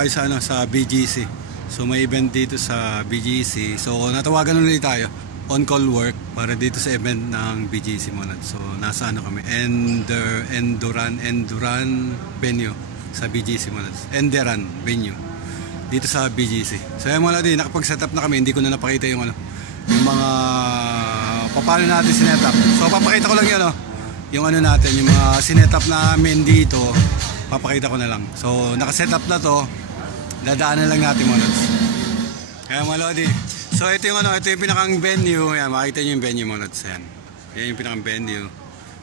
tayo sa ano, sa BGC. So may event dito sa BGC. So natawagan ulit tayo on call work para dito sa event ng BGC muna. So nasa ano kami, Enduran venue sa BGC muna. Enduran venue dito sa BGC. So ayun mga lodi, nakapag-setup na kami. Hindi ko na napakita yung ano, yung mga paano natin sinetup. So papakita ko lang yun, no? Yung ano natin, yung mga sinetup namin dito, papakita ko na lang. So nakasetup na to, dadaanan lang natin mga lods. Kaya mga lodi, so ito yung ano, ito yung pinakang venue. Yan, makikita nyo yung venue mga lods. Yan, yan yung pinakang venue.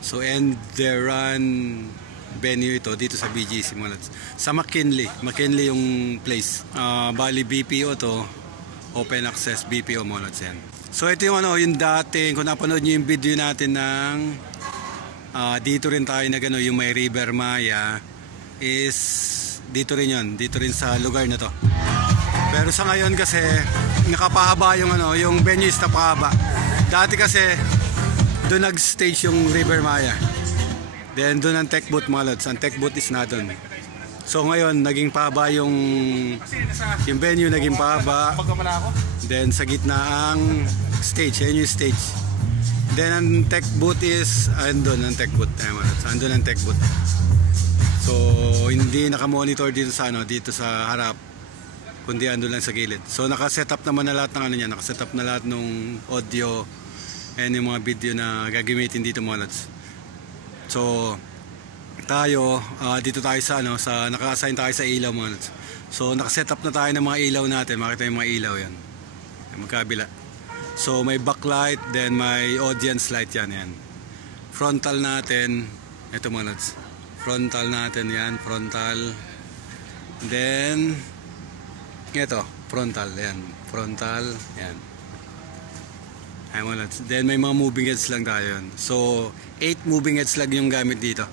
So Enduran venue ito dito sa BGC mga lods. Sa McKinley yung place. Bali BPO to, open access BPO mga lods. Yan. So ito yung ano, yung dating, kung napanood nyo yung video natin ng dito rin tayo na gano, yung may River Maya is dito rin yun, dito rin sa lugar na to. Pero sa ngayon kasi nakapahaba yung ano, yung venue is napahaba. Dati kasi doon nag-stage yung River Maya, then doon ang tech booth mga lods. Ang tech booth is na doon. So ngayon naging pahaba yung venue, naging pahaba. Then sa gitna ang stage, yan yung stage. Then ang tech booth is andun ang tech booth. Andun ang tech booth. So hindi naka-monitor dito sa ano, dito sa harap, kundi andun lang sa gilid. So naka-setup naman na lahat ng ano niya, naka-setup na lahat ng audio and yung mga video na gagamitin dito mga lods. So tayo dito tayo sa ano, sa naka-assign tayo sa ilaw mga lods. So naka-setup na tayo ng mga ilaw natin. Makita yung mga ilaw yan. Magkabila. So may backlight, then may audience light yan, yan. Frontal natin, ito mga lods. Frontal natin yan, frontal. Then ito, frontal, yan. Frontal, yan. Ay mga lods. Then may mga moving heads lang tayo yan. So 8 moving heads lang yung gamit dito.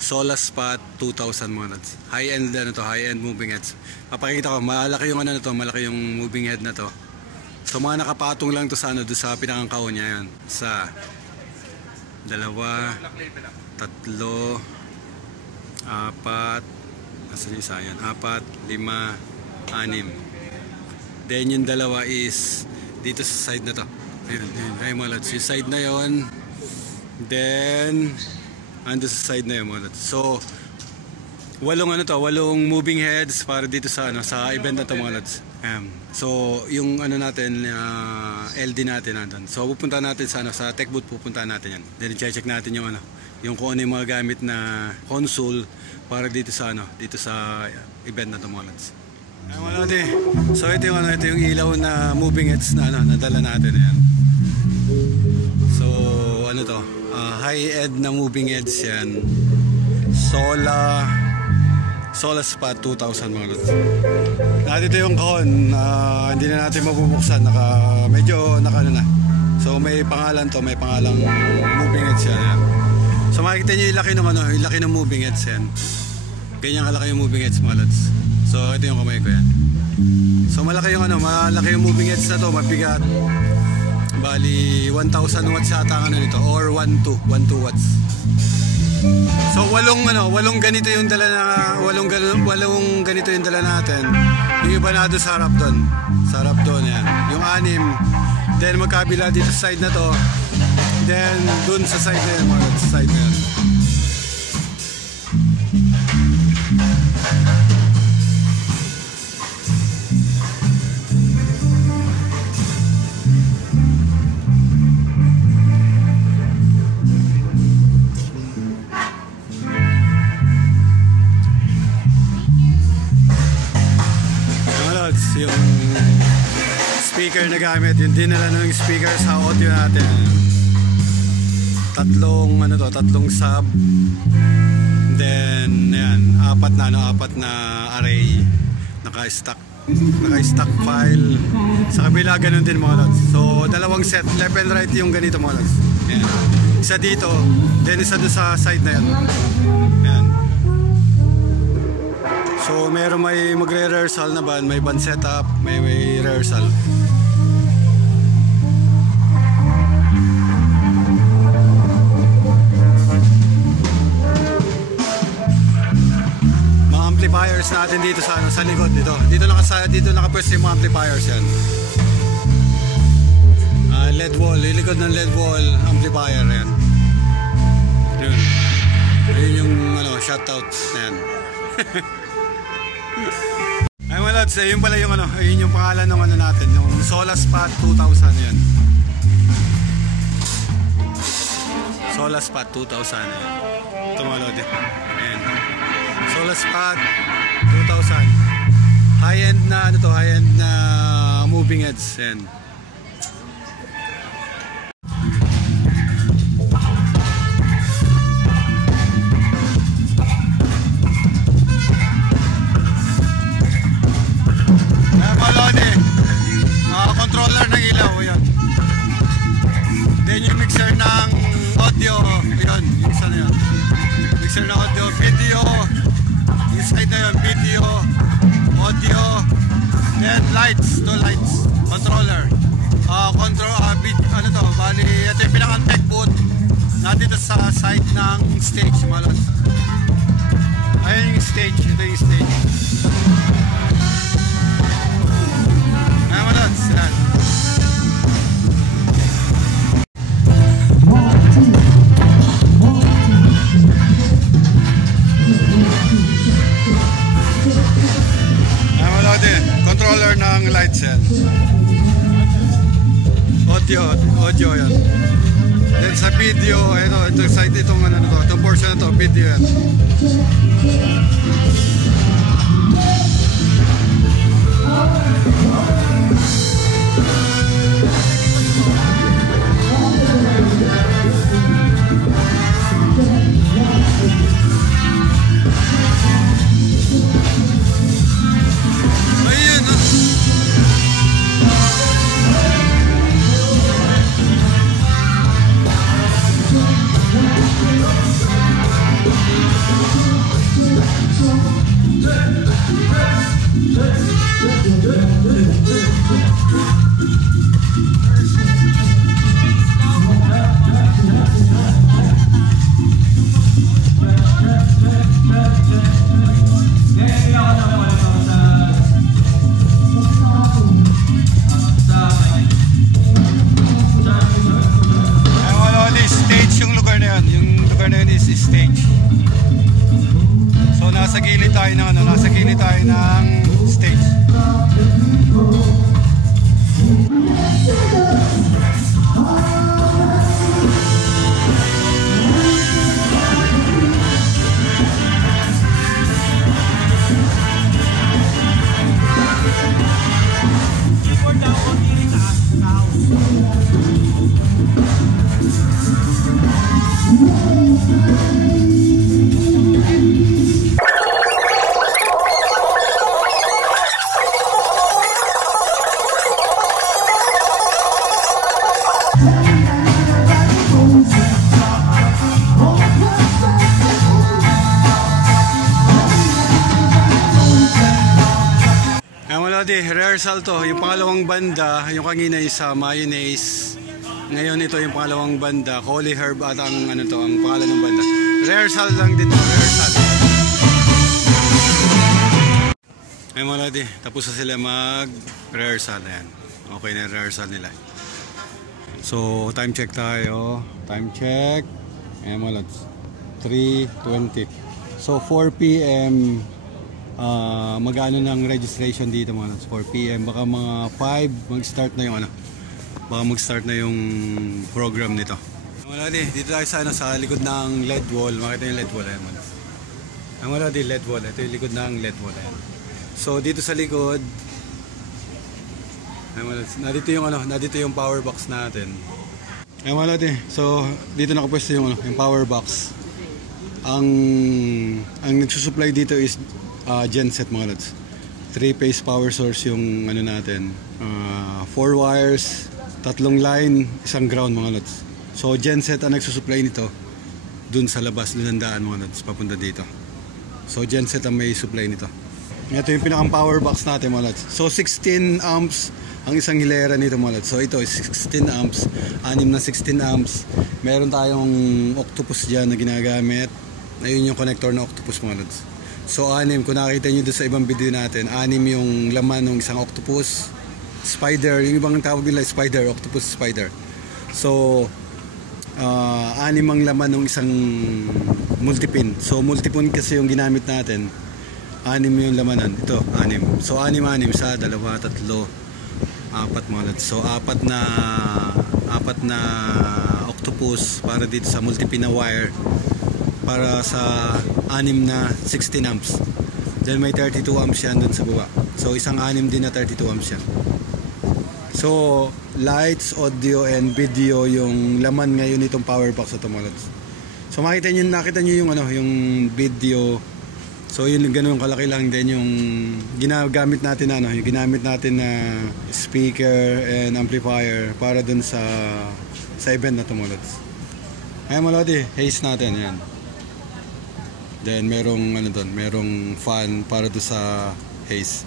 Solas Spot 2000 mga lods. High-end ano to, high-end moving heads. Papakita ko, malaki yung ano na to, malaki yung moving head na to. So mga nakapatong lang to sa ano, doon sa pinakangkaw niya yan. Sa 2, 3, 4, 4, 5, 6. Then yung dalawa is dito sa side na to. Ayun, ayun. Ay mga lods, yung side na yon. Then ando sa side na yun mga lods. So 8 moving heads para dito sa ano, sa event na to mga lods. So yung ano natin, LD natin nandun. So pupunta natin sa ano, sa tech booth pupunta natin yan. Then i-check natin yung ano, yung kung ano yung mga gamit na console para dito sa ano, dito sa event na to mga lods. Mga lods, so ito yung ano, ito yung ilaw na moving heads na ano, nadala natin yan. So ano to, high-end na moving heads yan. Solas Spot 2000 mga lods. Dito yung kahon, hindi na natin mabubuksan, medyo ano na. So may pangalan to, may pangalang moving heads yan. So makikita nyo yung laki ng ano, yung laki ng moving heads yan. Ganyan kalaki yung moving heads mga lods. So ito yung kamay ko yan. So malaki yung ano, malaki yung moving heads na to, mabigat. Bali 1000 watts yata ang ano nito, or 12 watts. So walong ganito yung dala na, walong ganito yung dala natin. Yung iba na doon sa harap doon. Sa harap doon yan. Yung 6. Then magkabila dito sa side na to. Then doon sa side na yan, mga sa side na yan. Yung speaker na gamit, yung dinala ng speaker sa audio natin. Tatlong sub. Then yan, apat na array naka-stack file. Sa kabila ganun din mga lods. So dalawang set, left and right yung ganito mga lods. Yan. Isa dito, then isa doon sa side na yan. Yan. So may magre-rehearsal na band, may band setup, may rehearsal. Mga amplifiers amplifiers natin dito sa ano, sa likod dito. Dito nakapwesto yung mga amplifiers yan. LED wall, ilikod ng LED wall amplifier yan. Yun. Ayun yung ano, shoutout na yan. Ay mga lods, yun pala yung ano, yun yung pangalan ng ano natin, yung Solaspat 2000 yan. Solaspat 2000 yan. Ito mga lods, ayan. Solaspat 2000. High-end na ano to, high-end na moving heads yan. Controller ng ilaw, yun. Then yung mixer ng audio, yun, yung isa na yun. Mixer ng audio, video, yung side na yun, video, audio, then lights, two lights, controller. Ano to, bali, ito yung pinaka-tech booth natin sa side ng stage, malot. Ayun yung stage, ito yung stage. Yan. Controller ng lights yan. Audio yan. Then sa video, itong side, itong portion na to, video yan. Nasa gilid tayo ng stage. Rehearsal to, yung pangalawang banda, yung kanina is Mayonnaise. Ngayon ito yung pangalawang banda, Holy Herb at ang ano to, ang pangalan ng banda. Rehearsal lang din to, rehearsal. Ay mga lodi, tapos na sila mag-rehearsal. Ayan. Okay na yung rehearsal nila. So time check tayo. Time check. Ayan mga lodi, 3:20. So 4 PM mag-ano ng registration dito mga 4 PM, baka mga 5 mag-start na yung ano, baka mag-start na yung program nito. Mga lodi, dito tayo sa ano, sa likod ng LED wall. Makita yung LED wall ayan mga. Ang mga lodi, LED wall, ito yung likod ng LED wall ayan. So dito sa likod nandito yung ano, nandito yung power box natin. Ayan mga lodi, so dito nakapwesto yung ano, yung power box. Ang nagsusupply dito is genset mga lods. 3-phase power source yung ano natin. 4 wires, 3 line, 1 ground mga lods. So genset ang nagsusupply nito dun sa labas, dun ang daan mga lods, papunta dito. So genset ang may supply nito. Ito yung pinakang power box natin mga lods. So 16 amps ang isang hilera nito mga lods. So ito is 16 amps, 6 na 16 amps. Meron tayong octopus dyan na ginagamit. Ayun yung connector na octopus mga lods. So 6, kung nakita nyo doon sa ibang video natin, 6 yung laman ng isang octopus, spider, yung ibang tawag nila spider, octopus spider. So 6 ang laman ng isang multipin. So multipin kasi yung ginamit natin, 6 yung lamanan. Ito 6. So 6 sa 2, 3, 4 mga lads. So apat na octopus para dito sa multipin na wire, para sa 6 na 16 amps. Then may 32 amps yan dun sa baba. So isang 6 din na 32 amps yan. So lights, audio and video yung laman ngayon nitong power box na tumalods. So nakita nyo yung yung video. So yun, ganoon kalaki lang din yung ginagamit natin yung ginamit natin na speaker and amplifier para dun sa event na tumalods. Ay malodi, haze natin yan. Then merong merong fan para do sa haze.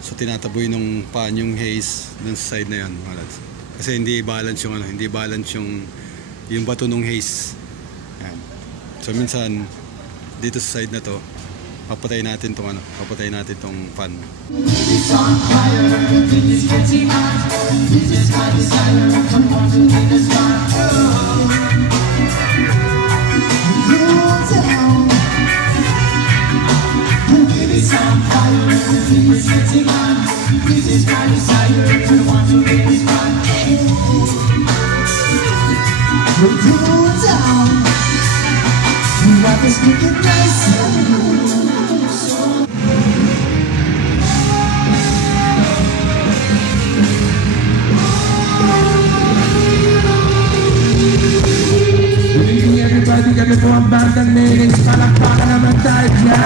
So tinataboy nung fan yung haze dun sa side na 'yon, mga lads. Kasi hindi balance yung bato ng haze. Yan. So minsan dito sa side na to, papatay natin tong fan. Everybody get it one band and ladies, palakpakan naman tayo dyan.